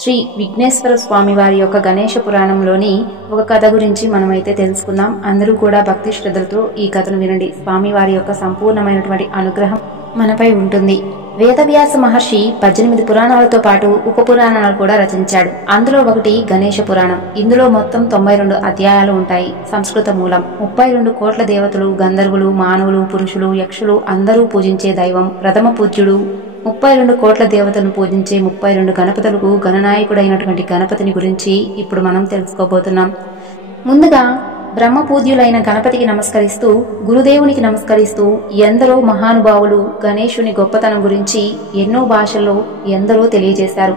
శ్రీ విఘ్నేశ్వర స్వామి వారి యొక్క గణేష పురాణంలోని ఒక కథ గురించి మనమైతే తెలుసుకుందాం. అందరూ కూడా భక్తి శ్రద్ధలతో ఈ కథను వినండి. స్వామి వారి యొక్క సంపూర్ణమైనటువంటి అనుగ్రహం మనపై ఉంటుంది. వేదవ్యాస మహర్షి 18 పురాణాలతో పాటు ఉప పురాణాలు కూడా రచించాడు. అందులో ఒకటి గణేష పురాణం. ఇందులో మొత్తం 92 అధ్యాయాలు ఉంటాయి. సంస్కృత మూలం. 32 కోట్ల దేవతలు, గంధర్వులు, మానవులు, పురుషులు, యక్షులు అందరూ పూజించే దైవం ప్రథమ పూజ్యుడు. 32 కోట్ల దేవతలను పూజించే 32 గణపతులకు గణనాయకుడైనటువంటి గణపతిని గురించి ఇప్పుడు మనం తెలుసుకోబోతున్నాం. ముందుగా బ్రహ్మ పూజ్యులైన గణపతికి నమస్కరిస్తూ, గురుదేవునికి నమస్కరిస్తూ ఎందరో మహానుభావులు గణేశుని గొప్పతనం గురించి ఎన్నో భాషల్లో ఎందరో తెలియజేశారు.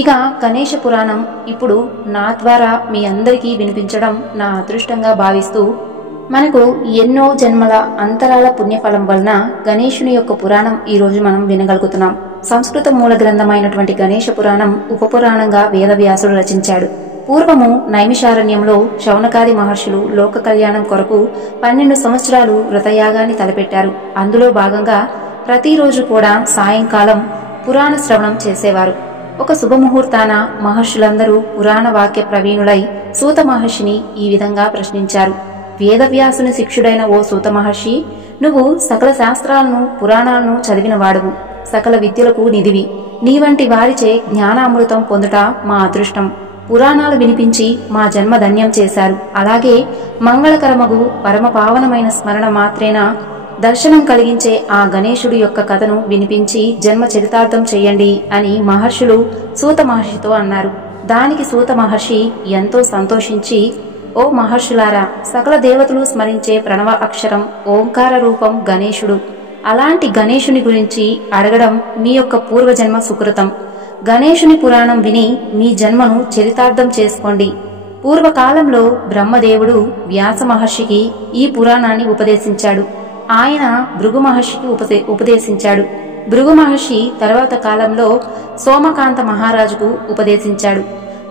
ఇక గణేష పురాణం ఇప్పుడు నా ద్వారా మీ అందరికీ వినిపించడం నా అదృష్టంగా భావిస్తూ, మనకు ఎన్నో జన్మల అంతరాల పుణ్యఫలం వలన గణేశుని యొక్క పురాణం ఈ రోజు మనం వినగలుగుతున్నాం. సంస్కృత మూల గ్రంథమైనటువంటి గణేష పురాణం ఉప పురాణంగా వేదవ్యాసుడు రచించాడు. పూర్వము నైమిషారణ్యంలో శౌనకాది మహర్షులు లోక కళ్యాణం కొరకు 12 సంవత్సరాలు వ్రతయాగాన్ని తలపెట్టారు. అందులో భాగంగా ప్రతిరోజు కూడా సాయంకాలం పురాణ శ్రవణం చేసేవారు. ఒక శుభముహూర్తాన మహర్షులందరూ పురాణ వాక్య ప్రవీణులై సూత మహర్షిని ఈ విధంగా ప్రశ్నించారు. వేదవ్యాసుని శిష్యుడైన ఓ సూత మహర్షి, నువ్వు సకల శాస్త్రాలను పురాణాలను చదివిన వాడువు, సకల విద్యలకు నిధివి. నీ వంటి వారిచే జ్ఞానామృతం పొందుట మా అదృష్టం. పురాణాలు వినిపించి మా జన్మ ధన్యం చేశారు. అలాగే మంగళకరమగు పరమ పావనమైన స్మరణ మాత్రేనా దర్శనం కలిగించే ఆ గణేశుడి యొక్క కథను వినిపించి జన్మ చరితార్థం చెయ్యండి అని మహర్షులు సూత మహర్షితో అన్నారు. దానికి సూత మహర్షి ఎంతో సంతోషించి, ఓ మహర్షులారా, సకల దేవతలు స్మరించే ప్రణవ అక్షరం ఓంకార రూపం గణేశుడు. అలాంటి గణేశుని గురించి అడగడం మీ యొక్క పూర్వజన్మ సుకృతం. గణేశుని పురాణం విని మీ జన్మను చరితార్థం చేసుకోండి. పూర్వకాలంలో బ్రహ్మదేవుడు వ్యాస మహర్షికి ఈ పురాణాన్ని ఉపదేశించాడు. ఆయన భృగు మహర్షికి ఉపదేశించాడు. భృగు మహర్షి తర్వాత కాలంలో సోమకాంత మహారాజుకు ఉపదేశించాడు.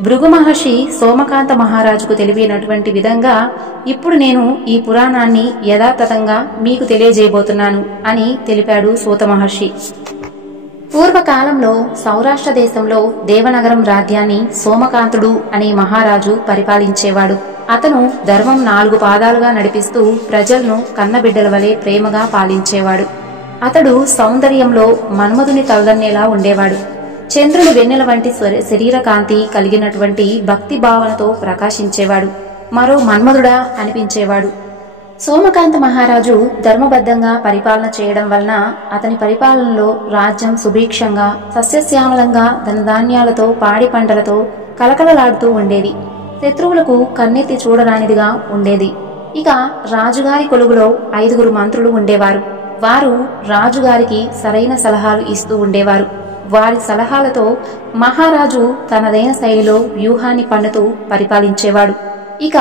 భృగు మహర్షి సోమకాంత మహారాజుకు తెలిపినటువంటి విధంగా ఇప్పుడు నేను ఈ పురాణాన్ని యథాతథంగా మీకు తెలియజేయబోతున్నాను అని తెలిపాడు సూత మహర్షి. పూర్వకాలంలో సౌరాష్ట్ర దేశంలో దేవనగరం రాజ్యాన్ని సోమకాంతుడు అనే మహారాజు పరిపాలించేవాడు. అతను ధర్మం 4 పాదాలుగా నడిపిస్తూ ప్రజలను కన్నబిడ్డల వలె ప్రేమగా పాలించేవాడు. అతడు సౌందర్యంలో మన్మధుని తలదన్నేలా ఉండేవాడు. చంద్రుడు వెన్నెల వంటి శరీర కాంతి కలిగినటువంటి భక్తి భావనతో ప్రకాశించేవాడు. మరో మన్మధుడా అనిపించేవాడు. సోమకాంత మహారాజు ధర్మబద్ధంగా పరిపాలన చేయడం వలన అతని పరిపాలనలో రాజ్యం సుభిక్షంగా సస్యశ్యామలంగా ధనధాన్యాలతో పాడి పంటలతో కలకలలాడుతూ ఉండేది. శత్రువులకు కన్నెత్తి చూడరానిదిగా ఉండేది. ఇక రాజుగారి కొలువులో 5 మంత్రులు ఉండేవారు. వారు రాజుగారికి సరైన సలహాలు ఇస్తూ ఉండేవారు. వారి సలహాలతో మహారాజు తనదైన శైలిలో వ్యూహాన్ని పన్నుతూ పరిపాలించేవాడు. ఇక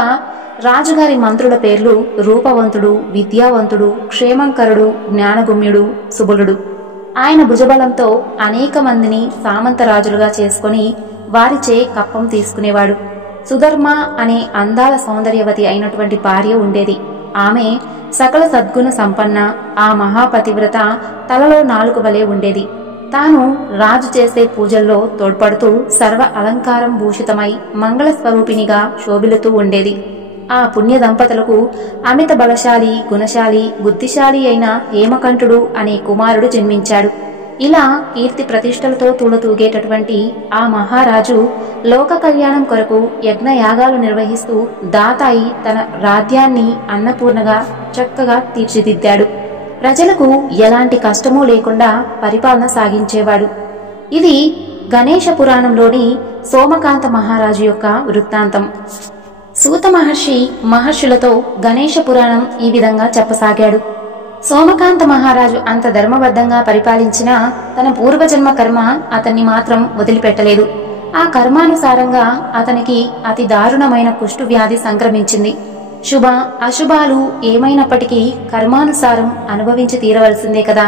రాజుగారి మంత్రుల పేర్లు రూపవంతుడు, విద్యావంతుడు, క్షేమంకరుడు, జ్ఞానగుమ్యుడు, సుబలుడు. ఆయన భుజబలంతో అనేక మందిని సామంత రాజులుగా చేసుకుని వారిచే కప్పం తీసుకునేవాడు. సుధర్మ అనే అందాల సౌందర్యవతి అయినటువంటి భార్య ఉండేది. ఆమె సకల సద్గుణ సంపన్న. ఆ మహాపతివ్రత తలలో 4 వలె ఉండేది. తాను రాజు చేసే పూజల్లో తోడ్పడుతూ సర్వ అలంకారం భూషితమై మంగళ స్వరూపిణిగా శోభిల్లుతూ ఉండేది. ఆ పుణ్య దంపతులకు అమిత బలశాలి, గుణశాలి, బుద్ధిశాలి అయిన హేమకంఠుడు అనే కుమారుడు జన్మించాడు. ఇలా కీర్తి ప్రతిష్టలతో తూలతూగేటటువంటి ఆ మహారాజు లోక కళ్యాణం కొరకు యజ్ఞయాగాలు నిర్వహిస్తూ దాతాయి తన రాజ్యాన్ని అన్నపూర్ణగా చక్కగా తీర్చిదిద్దాడు. ప్రజలకు ఎలాంటి కష్టమూ లేకుండా పరిపాలన సాగించేవాడు. ఇది గణేష పురాణంలోని సోమకాంత మహారాజు యొక్క వృత్తాంతం. సూత మహర్షి మహర్షులతో గణేష పురాణం ఈ విధంగా చెప్పసాగాడు. సోమకాంత మహారాజు అంత ధర్మబద్ధంగా పరిపాలించినా తన పూర్వజన్మ కర్మ అతన్ని మాత్రం వదిలిపెట్టలేదు. ఆ కర్మానుసారంగా అతనికి అతి దారుణమైన కుష్టు వ్యాధి సంక్రమించింది. శుభ అశుభాలు ఏమైనప్పటికీ కర్మానుసారం అనుభవించి తీరవలసిందే కదా.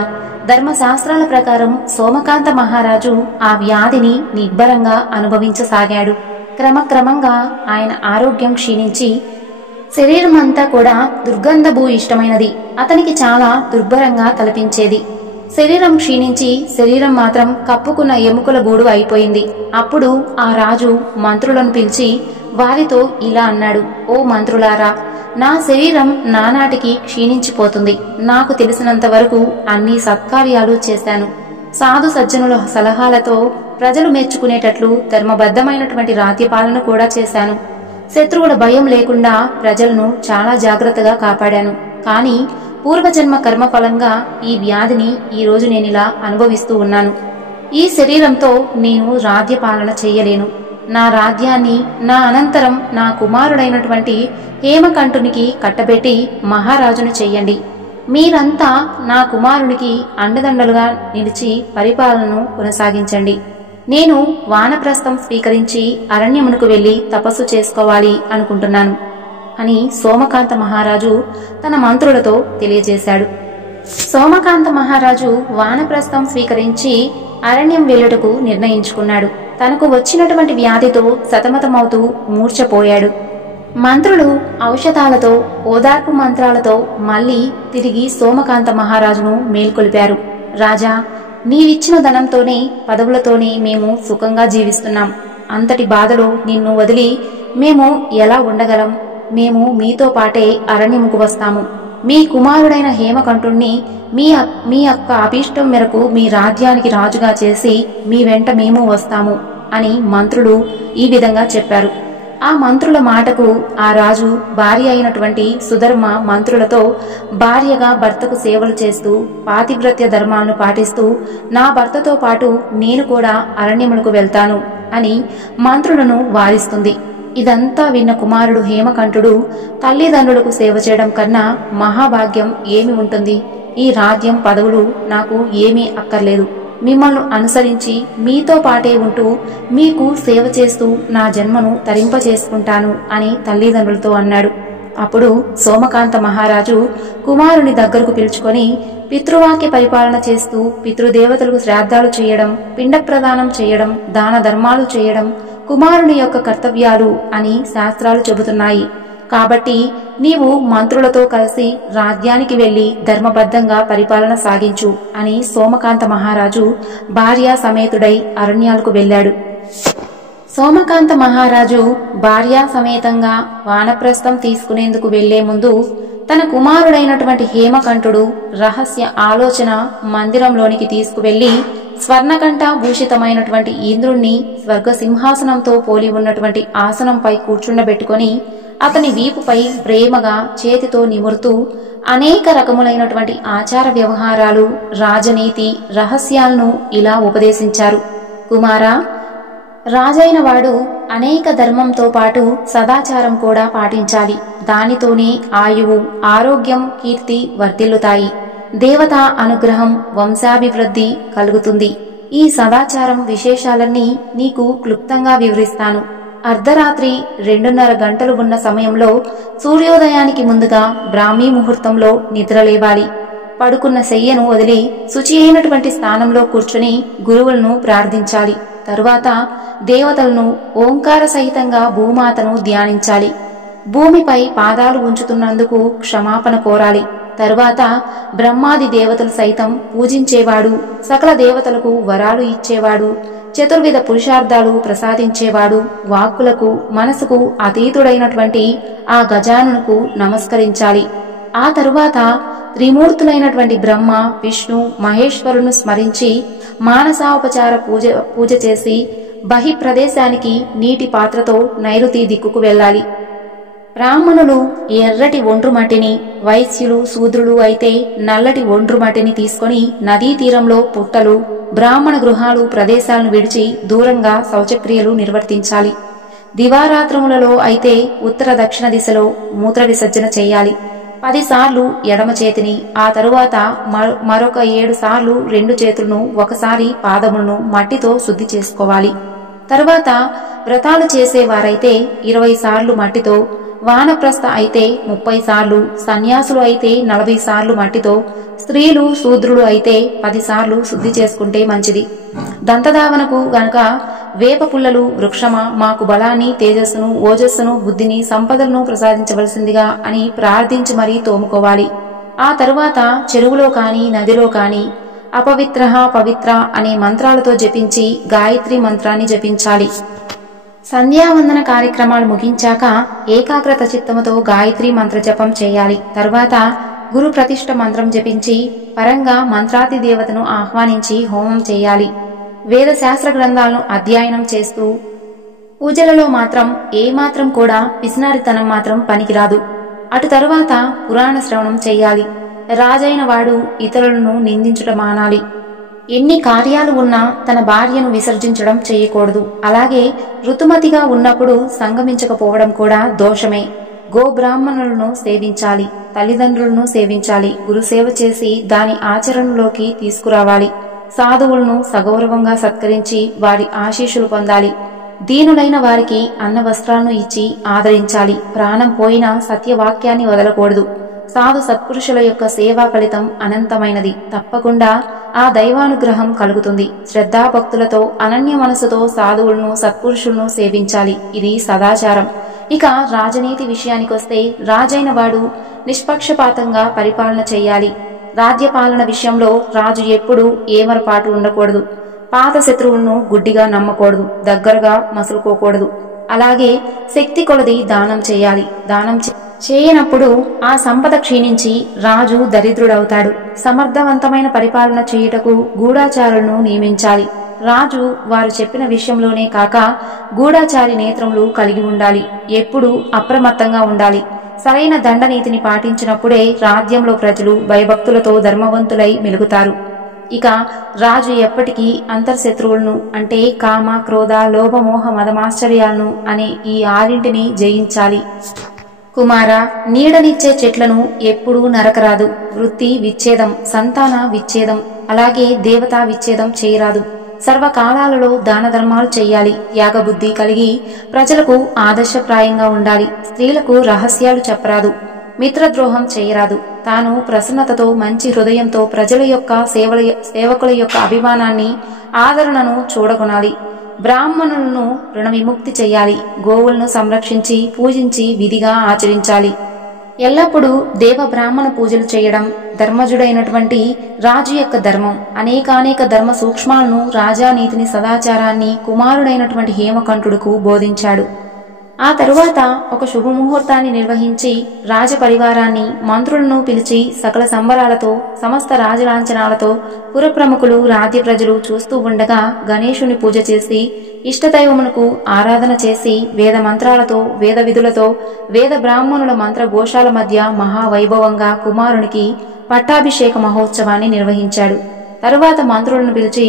ధర్మశాస్త్రాల ప్రకారం సోమకాంత మహారాజు ఆ వ్యాధిని నిబ్బరంగా అనుభవించసాగాడు. క్రమక్రమంగా ఆయన ఆరోగ్యం క్షీణించి శరీరమంతా కూడా దుర్గంధభూయిష్టమైనది. అతనికి చాలా దుర్భరంగా తలపించేది. శరీరం క్షీణించి శరీరం మాత్రం కప్పుకున్న ఎముకల గూడు అయిపోయింది. అప్పుడు ఆ రాజు మంత్రులను పిలిచి వారితో ఇలా అన్నాడు, ఓ మంత్రులారా, నా శరీరం నానాటికి క్షీణించిపోతుంది. నాకు తెలిసినంత వరకు అన్ని సత్కార్యాలు చేశాను. సాధు సజ్జనుల సలహాలతో ప్రజలు మెచ్చుకునేటట్లు ధర్మబద్ధమైనటువంటి రాజ్యపాలన కూడా చేశాను. శత్రువుల భయం లేకుండా ప్రజలను చాలా జాగ్రత్తగా కాపాడాను. కానీ పూర్వజన్మ కర్మఫలంగా ఈ వ్యాధిని ఈ రోజు నేనిలా అనుభవిస్తూ ఉన్నాను. ఈ శరీరంతో నేను రాజ్యపాలన చెయ్యలేను. నా రాజ్యాన్ని నా అనంతరం నా కుమారుడైనటువంటి హేమకంఠునికి కట్టబెట్టి మహారాజును చెయ్యండి. మీరంతా నా కుమారునికి అండదండలుగా నిలిచి పరిపాలనను కొనసాగించండి. నేను వానప్రస్థం స్వీకరించి అరణ్యమునకు వెళ్లి తపస్సు చేసుకోవాలి అనుకుంటున్నాను అని సోమకాంత మహారాజు తన మంత్రులతో తెలియజేశాడు. సోమకాంత మహారాజు వానప్రస్థం స్వీకరించి అరణ్యం వెళ్లుటకు నిర్ణయించుకున్నాడు. తనకు వచ్చినటువంటి వ్యాధితో సతమతమవుతూ మూర్ఛపోయాడు. మంత్రులు ఔషధాలతో ఓదార్పు మంత్రాలతో మళ్లీ తిరిగి సోమకాంత మహారాజును మేల్కొల్పారు. రాజా, నీవిచ్చిన ధనంతోనే పదవులతోనే మేము సుఖంగా జీవిస్తున్నాం. అంతటి బాధలో నిన్ను వదిలి మేము ఎలా ఉండగలం? మేము మీతో పాటే అరణ్యముకు వస్తాము. మీ కుమారుడైన హేమకంఠుణ్ణి మీ యొక్క అభీష్టం మేరకు మీ రాజ్యానికి రాజుగా చేసి మీ వెంట మేము వస్తాము అని మంత్రులు ఈ విధంగా చెప్పారు. ఆ మంత్రుల మాటకు ఆ రాజు భార్య అయినటువంటి సుధర్మ మంత్రులతో భార్యగా భర్తకు సేవలు చేస్తూ పాతివ్రత్య ధర్మాలను పాటిస్తూ నా భర్తతో పాటు నేను కూడా అరణ్యమునకు వెళ్తాను అని మంత్రులను వారిస్తుంది. ఇదంతా విన్న కుమారుడు హేమకంఠుడు తల్లిదండ్రులకు సేవ చేయడం కన్నా మహాభాగ్యం ఏమి ఉంటుంది? ఈ రాజ్యం పదవులు నాకు ఏమీ అక్కర్లేదు. మిమ్మల్ని అనుసరించి మీతో పాటే ఉంటూ మీకు సేవ చేస్తూ నా జన్మను తరింపచేసుకుంటాను అని తల్లిదండ్రులతో అన్నాడు. అప్పుడు సోమకాంత మహారాజు కుమారుని దగ్గరకు పిలుచుకొని పితృవాక్య పరిపాలన చేస్తూ పితృదేవతలకు శ్రాద్ధాలు చేయడం, పిండ ప్రదానం చేయడం, దాన ధర్మాలు చేయడం కుమారుని యొక్క కర్తవ్యాలు అని శాస్త్రాలు చెబుతున్నాయి. కాబట్టి నీవు మంత్రులతో కలిసి రాజ్యానికి వెళ్లి ధర్మబద్ధంగా పరిపాలన సాగించు అని సోమకాంత మహారాజు భార్యా సమేతుడై అరణ్యాలకు వెళ్లాడు. సోమకాంత మహారాజు భార్యా సమేతంగా వానప్రస్థం తీసుకునేందుకు వెళ్లే ముందు తన కుమారుడైనటువంటి హేమకంఠుడు రహస్య ఆలోచన మందిరంలోనికి తీసుకువెళ్లి స్వర్ణకంఠ భూషితమైనటువంటి ఇంద్రుణ్ణి స్వర్గ సింహాసనంతో పోలి ఉన్నటువంటి ఆసనంపై కూర్చుండబెట్టుకొని అతని వీపుపై ప్రేమగా చేతితో నిమురుతూ అనేక రకములైనటువంటి ఆచార వ్యవహారాలు, రాజనీతి రహస్యాలను ఇలా ఉపదేశించారు. కుమారా, రాజైన వాడు అనేక ధర్మంతో పాటు సదాచారం కూడా పాటించాలి. దానితోనే ఆయువు, ఆరోగ్యం, కీర్తి వర్ధిల్లుతాయి. దేవతా అనుగ్రహం, వంశాభివృద్ధి కలుగుతుంది. ఈ సదాచారం విశేషాలన్నీ నీకు క్లుప్తంగా వివరిస్తాను. అర్ధరాత్రి 2:30 గంటలు ఉన్న సమయంలో సూర్యోదయానికి ముందుగా బ్రాహ్మీ ముహూర్తంలో నిద్రలేవాలి. పడుకున్న శయ్యను వదిలి శుచి అయినటువంటి స్థానంలో కూర్చుని గురువులను ప్రార్థించాలి. తరువాత దేవతలను ఓంకార సహితంగా భూమాతను ధ్యానించాలి. భూమిపై పాదాలు ఉంచుతున్నందుకు క్షమాపణ కోరాలి. తరువాత బ్రహ్మాది దేవతలు సైతం పూజించేవాడు, సకల దేవతలకు వరాలు ఇచ్చేవాడు, చతుర్విధ పురుషార్థాలు ప్రసాదించేవాడు, వాక్కులకు మనసుకు అతీతుడైనటువంటి ఆ గజానునకు నమస్కరించాలి. ఆ తరువాత త్రిమూర్తులైనటువంటి బ్రహ్మ, విష్ణు, మహేశ్వరును స్మరించి మానసాపచార పూజ చేసి బహి ప్రదేశానికి నీటి పాత్రతో నైరుతి దిక్కుకు వెళ్ళాలి. బ్రాహ్మణులు ఎర్రటి ఒండ్రు మట్టిని, వైశ్యులు శూద్రులు అయితే నల్లటి ఒండ్రు మట్టిని తీసుకొని నదీ తీరంలో పుట్టలు, బ్రాహ్మణ గృహాలు ప్రదేశాలను విడిచి దూరంగా శౌచక్రియలు నిర్వర్తించాలి. దివారాత్రములలో అయితే ఉత్తర దక్షిణ దిశలో మూత్ర విసర్జన చేయాలి. 10 సార్లు ఎడమ చేతిని, ఆ తరువాత మరొక 7 సార్లు 2 చేతులను, ఒకసారి పాదములను మట్టితో శుద్ధి చేసుకోవాలి. తరువాత వ్రతాలు చేసేవారైతే 20 సార్లు మట్టితో, వానప్రస్థ అయితే 30 సార్లు, సన్యాసులు అయితే 40 సార్లు మట్టితో, స్త్రీలు శూద్రులు అయితే 10 సార్లు శుద్ధి చేసుకుంటే మంచిది. దంతధావనకు గనక వేప పుల్లలు, వృక్షమా మాకు బలాన్ని, తేజస్సును, ఓజస్సును, బుద్ధిని, సంపదలను ప్రసాదించవలసిందిగా అని ప్రార్థించి మరీ తోముకోవాలి. ఆ తరువాత చెరువులో కాని నదిలో కాని అపవిత్ర పవిత్ర అనే మంత్రాలతో జపించి గాయత్రి మంత్రాన్ని జపించాలి. సంధ్యావందన కార్యక్రమాలు ముగించాక ఏకాగ్రత చిత్తముతో గాయత్రి మంత్ర జపం చేయాలి. తరువాత గురు ప్రతిష్ఠ మంత్రం జపించి పరంగా మంత్రాది దేవతను ఆహ్వానించి హోమం చేయాలి. వేద శాస్త్ర గ్రంథాలను అధ్యయనం చేస్తూ పూజలలో మాత్రం ఏమాత్రం కూడా పిసినారితనం మాత్రం పనికిరాదు. అటు తరువాత పురాణ శ్రవణం చెయ్యాలి. రాజైన వాడు ఇతరులను నిందించుట మానాలి. ఎన్ని కార్యాలు ఉన్నా తన భార్యను విసర్జించడం చేయకూడదు. అలాగే ఋతుమతిగా ఉన్నప్పుడు సంగమించకపోవడం కూడా దోషమే. గోబ్రాహ్మణులను సేవించాలి, తల్లిదండ్రులను సేవించాలి, గురుసేవ చేసి దాని ఆచరణలోకి తీసుకురావాలి. సాధువులను సగౌరవంగా సత్కరించి వారి ఆశీస్సులు పొందాలి. దీనులైన వారికి అన్న వస్త్రాలను ఇచ్చి ఆదరించాలి. ప్రాణం పోయినా సత్యవాక్యాన్ని వదలకూడదు. సాధు సత్పురుషుల యొక్క సేవా ఫలితం అనంతమైనది. తప్పకుండా ఆ దైవానుగ్రహం కలుగుతుంది. శ్రద్ధాభక్తులతో అనన్య మనసుతో సాధువులను సత్పురుషులను సేవించాలి. ఇది సదాచారం. ఇక రాజనీతి విషయానికొస్తే రాజైన వాడు నిష్పక్షపాతంగా పరిపాలన చెయ్యాలి. రాజ్యపాలన విషయంలో రాజు ఎప్పుడూ ఏమరపాటు ఉండకూడదు. పాత శత్రువులను గుడ్డిగా నమ్మకూడదు, దగ్గరగా మసులుకోకూడదు. అలాగే శక్తి కొలది దానం చేయాలి. దానం చేయనప్పుడు ఆ సంపద క్షీణించి రాజు దరిద్రుడవుతాడు. సమర్థవంతమైన పరిపాలన చేయుటకు గూఢాచారులను నియమించాలి. రాజు వారు చెప్పిన విషయంలోనే కాక గూఢాచారి నేత్రములు కలిగి ఉండాలి. ఎప్పుడూ అప్రమత్తంగా ఉండాలి. సరైన దండనీతిని పాటించినప్పుడే రాజ్యంలో ప్రజలు భయభక్తులతో ధర్మవంతులై మెలుగుతారు. ఇక రాజు ఎప్పటికీ అంతర్శత్రువులను అంటే కామ, క్రోధ, లోభమోహ మదమాశ్చర్యాలను అనే ఈ ఆరింటిని జయించాలి. కుమార, నీడనిచ్చే చెట్లను ఎప్పుడూ నరకరాదు. వృత్తి విచ్ఛేదం, సంతాన విచ్ఛేదం, అలాగే దేవతా విచ్ఛేదం చేయరాదు. సర్వకాలాలలో దాన ధర్మాలు చెయ్యాలి. త్యాగబుద్ధి కలిగి ప్రజలకు ఆదర్శప్రాయంగా ఉండాలి. స్త్రీలకు రహస్యాలు చెప్పరాదు. మిత్రద్రోహం చేయరాదు. తాను ప్రసన్నతతో మంచి హృదయంతో ప్రజల యొక్క సేవకుల యొక్క అభిమానాన్ని, ఆదరణను చూడగొనాలి. బ్రాహ్మణులను రుణ విముక్తి చెయ్యాలి. గోవులను సంరక్షించి పూజించి విధిగా ఆచరించాలి. ఎల్లప్పుడూ దేవ బ్రాహ్మణ పూజలు చేయడం ధర్మజుడైనటువంటి రాజు యొక్క ధర్మం. అనేకానేక ధర్మ సూక్ష్మాలను, రాజానీతిని, సదాచారాన్ని కుమారుడైనటువంటి హేమకంఠుడుకు బోధించాడు. ఆ తరువాత ఒక శుభముహూర్తాన్ని నిర్వహించి రాజపరివారాన్ని, మంత్రులను పిలిచి సకల సంబరాలతో, సమస్త రాజలాంఛనాలతో పురప్రముఖులు, రాజ్య ప్రజలు చూస్తూ ఉండగా గణేశుని పూజ చేసి ఇష్టదైవమునకు ఆరాధన చేసి వేద మంత్రాలతో, వేద విధులతో, వేద బ్రాహ్మణుల మంత్ర ఘోషాల మధ్య మహావైభవంగా కుమారునికి పట్టాభిషేక మహోత్సవాన్ని నిర్వహించాడు. తరువాత మంత్రులను పిలిచి,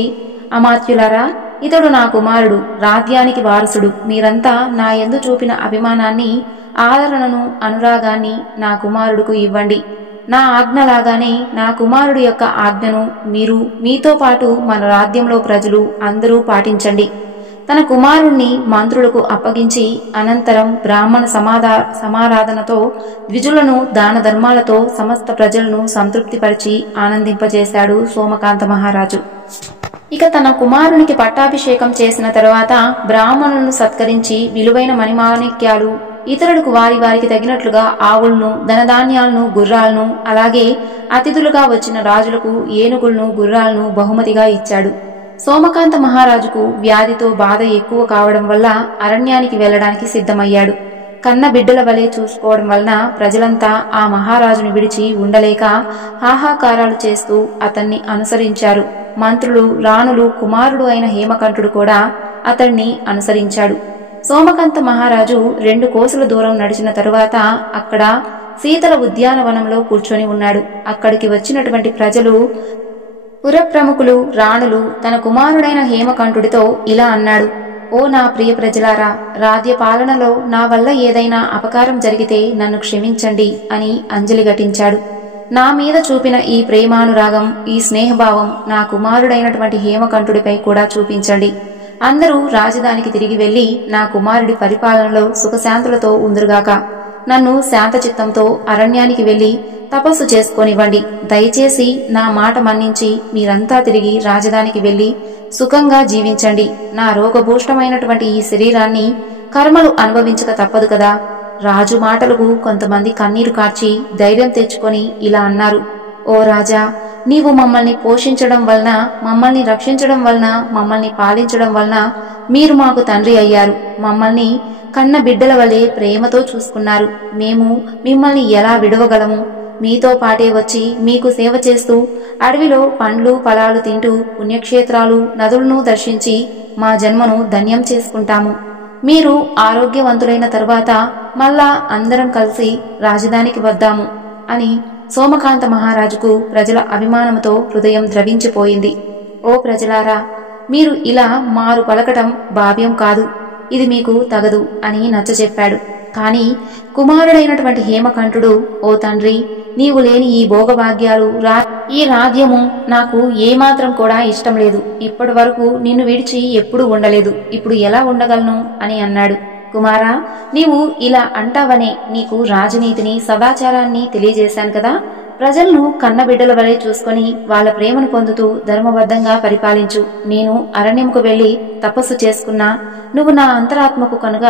అమాత్యులారా, ఇతడు నా కుమారుడు, రాజ్యానికి వారసుడు. మీరంతా నా యందు చూపిన అభిమానాన్ని, ఆదరణను, అనురాగాన్ని నా కుమారుడుకు ఇవ్వండి. నా ఆజ్ఞలాగానే నా కుమారుడు యొక్క ఆజ్ఞను మీరు, మీతో పాటు మన రాజ్యంలో ప్రజలు అందరూ పాటించండి. తన కుమారుణ్ణి మంత్రులకు అప్పగించి అనంతరం బ్రాహ్మణ సమారాధనతో, ద్విజులను దాన ధర్మాలతో సమస్త ప్రజలను సంతృప్తిపరిచి ఆనందింపజేశాడు సోమకాంత మహారాజు. ఇక తన కుమారునికి పట్టాభిషేకం చేసిన తరువాత బ్రాహ్మణులను సత్కరించి విలువైన మణిమాణిక్యాలు, ఇతరులకు వారికి తగినట్లుగా ఆవులను, ధనధాన్యాలను, గుర్రాలను, అలాగే అతిథులుగా వచ్చిన రాజులకు ఏనుగులను, గుర్రాలను బహుమతిగా ఇచ్చాడు. సోమకాంత మహారాజుకు వ్యాధితో బాధ ఎక్కువ కావడం వల్ల అరణ్యానికి వెళ్లడానికి సిద్ధమయ్యాడు. కన్న బిడ్డల వలె చూసుకోవడం వలన ప్రజలంతా ఆ మహారాజును విడిచి ఉండలేక హాహాకారాలు చేస్తూ అతన్ని అనుసరించారు. మంత్రులు, రాణులు, కుమారుడు అయిన హేమకంఠుడు కూడా అతన్ని అనుసరించాడు. సోమకాంత మహారాజు 2 కోసుల దూరం నడిచిన తరువాత అక్కడ శీతల ఉద్యానవనంలో కూర్చొని ఉన్నాడు. అక్కడికి వచ్చినటువంటి ప్రజలు, పురప్రముఖులు, రాణులు తన కుమారుడైన హేమకంఠుడితో ఇలా అన్నాడు: ఓ నా ప్రియ ప్రజలారా, రాజ్య పాలనలో నా వల్ల ఏదైనా అపకారం జరిగితే నన్ను క్షమించండి అని అంజలి ఘటించాడు. నా మీద చూపిన ఈ ప్రేమానురాగం, ఈ స్నేహభావం నా కుమారుడైనటువంటి హేమకంఠుడిపై కూడా చూపించండి. అందరూ రాజధానికి తిరిగి వెళ్లి నా కుమారుడి పరిపాలనలో సుఖశాంతులతో ఉందురుగాక. నన్ను శాంతచిత్తంతో అరణ్యానికి వెళ్లి తపస్సు చేసుకోనివ్వండి. దయచేసి నా మాట మన్నించి మీరంతా తిరిగి రాజధానికి వెళ్లి సుఖంగా జీవించండి. నా రోగభూష్టమైనటువంటి ఈ శరీరాన్ని కర్మలు అనుభవించక తప్పదు కదా. రాజు మాటలకు కొంతమంది కన్నీరు కార్చి ధైర్యం తెచ్చుకొని ఇలా అన్నారు: ఓ రాజా, నీవు మమ్మల్ని పోషించడం వలన, మమ్మల్ని రక్షించడం వలన, మమ్మల్ని పాలించడం వలన మీరు మాకు తండ్రి అయ్యారు. మమ్మల్ని కన్న బిడ్డల వలె ప్రేమతో చూసుకున్నారు. మేము మిమ్మల్ని ఎలా విడవగలము? మీతో పాటే వచ్చి మీకు సేవ చేస్తూ అడవిలో పండ్లు ఫలాలు తింటూ పుణ్యక్షేత్రాలు నదులను దర్శించి మా జన్మను ధన్యం చేసుకుంటాము. మీరు ఆరోగ్యవంతులైన తర్వాత మళ్ళా అందరం కలిసి రాజధానికి వద్దాము అని సోమకాంత మహారాజుకు ప్రజల అభిమానంతో హృదయం ద్రవించిపోయింది. ఓ ప్రజలారా, మీరు ఇలా మారు పలకటం భావ్యం కాదు, ఇది మీకు తగదు అని నచ్చజెప్పాడు. కాని కుమారుడైనటువంటి హేమకంఠుడు, ఓ తండ్రి, నీవు లేని ఈ భోగభాగ్యాలు, ఈ రాజ్యము నాకు ఏమాత్రం కూడా ఇష్టం లేదు. ఇప్పటి వరకు నిన్ను విడిచి ఎప్పుడూ ఉండలేదు, ఇప్పుడు ఎలా ఉండగలను అని అన్నాడు. కుమారా, నీవు ఇలా అంటావనే నీకు రాజనీతిని, సదాచారాన్ని తెలియజేశాను కదా. ప్రజలను కన్నబిడ్డల వలె చూసుకొని వాళ్ళ ప్రేమను పొందుతూ ధర్మబద్ధంగా పరిపాలించు. నేను అరణ్యంకు వెళ్లి తపస్సు చేసుకున్నా నువ్వు నా అంతరాత్మకు కనుక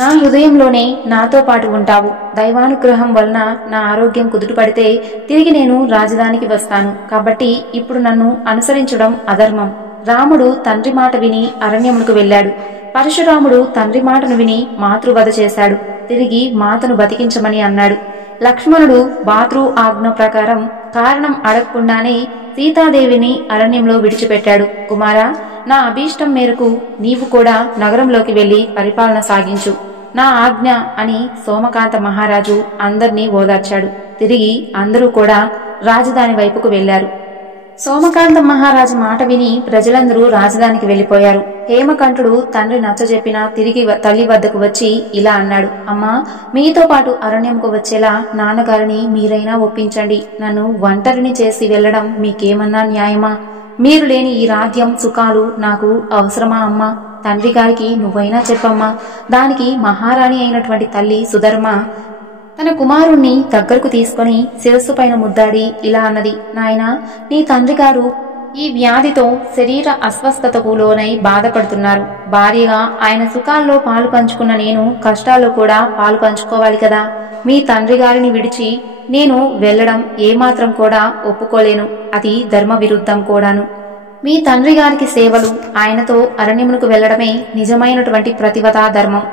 నా హృదయంలోనే నాతో పాటు ఉంటావు. దైవానుగ్రహం వలన నా ఆరోగ్యం కుదుటపడితే తిరిగి నేను రాజధానికి వస్తాను. కాబట్టి ఇప్పుడు నన్ను అనుసరించడం అధర్మం. రాముడు తండ్రి మాట విని అరణ్యమునకు వెళ్లాడు. పరశురాముడు తండ్రి మాటను విని మాతృవధ చేశాడు. తిరిగి మాతను బతికించమని అన్నాడు. లక్ష్మణుడు భాతృ ఆజ్ఞ ప్రకారం కారణం అడగకుండానే సీతాదేవిని అరణ్యంలో విడిచిపెట్టాడు. కుమారా, నా అభీష్టం మేరకు నీవు కూడా నగరంలోకి వెళ్లి పరిపాలన సాగించు, నా ఆజ్ఞ అని సోమకాంత మహారాజు అందర్నీ ఓదార్చాడు. తిరిగి అందరూ కూడా రాజధాని వైపుకు వెళ్లారు. సోమకాంత మహారాజు మాట విని ప్రజలందరూ రాజధానికి వెళ్లిపోయారు. హేమకంఠుడు తండ్రి నచ్చజెప్పినా తిరిగి తల్లి వద్దకు వచ్చి ఇలా అన్నాడు. అమ్మా, మీతో పాటు అరణ్యంకు వచ్చేలా నాన్నగారిని మీరైనా ఒప్పించండి. నన్ను ఒంటరిని చేసి వెళ్లడం మీకేమన్నా న్యాయమా? మీరు లేని ఈ రాజ్యం సుఖాలు నాకు అవసరమా అమ్మా? తండ్రి గారికి నువ్వైనా చెప్పమ్మా. దానికి మహారాణి అయినటువంటి తల్లి సుధర్మ తన కుమారుణ్ణి దగ్గరకు తీసుకుని శిరస్సు పైన ముద్దాడి ఇలా అన్నది. నాయనా, నీ తండ్రి గారు ఈ వ్యాధితో శరీర అస్వస్థతకు లోనై బాధపడుతున్నారు. భార్యగా ఆయన సుఖాల్లో పాలు పంచుకున్న నేను కష్టాల్లో కూడా పాలు పంచుకోవాలి కదా. మీ తండ్రి గారిని విడిచి నేను వెళ్లడం ఏమాత్రం కూడా ఒప్పుకోలేను. అది ధర్మ విరుద్ధం కూడాను. మీ తండ్రి గారికి సేవలు, ఆయనతో అరణ్యమునకు వెళ్లడమే నిజమైనటువంటి ప్రతివతా ధర్మం.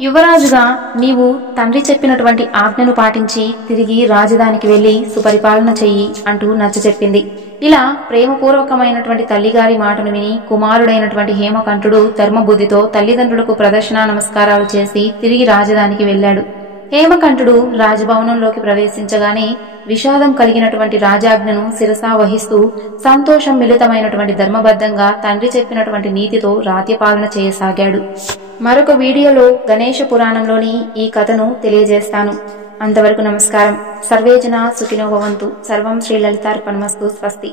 యువరాజుగా నీవు తండ్రి చెప్పినటువంటి ఆజ్ఞను పాటించి తిరిగి రాజధానికి వెళ్లి సుపరిపాలన చెయ్యి అంటూ నచ్చచెప్పింది. ఇలా ప్రేమపూర్వకమైనటువంటి తల్లిగారి మాటను విని కుమారుడైనటువంటి హేమకంఠుడు ధర్మబుద్ధితో తల్లిదండ్రులకు ప్రదక్షిణా నమస్కారాలు చేసి తిరిగి రాజధానికి వెళ్లాడు. హేమకంఠుడు రాజభవనంలోకి ప్రవేశించగానే విషాదం కలిగినటువంటి రాజాజ్ఞను శిరసా వహిస్తూ సంతోషం మిళితమైనటువంటి ధర్మబద్ధంగా తండ్రి చెప్పినటువంటి నీతితో రాజ్యపాలన చేయసాగాడు. మరొక వీడియోలో గణేష పురాణంలోని ఈ కథను తెలియజేస్తాను. అంతవరకు నమస్కారం. సర్వేజన సుఖినో భవంతు. సర్వం శ్రీ లలితార్పణమస్తు. స్వస్తి.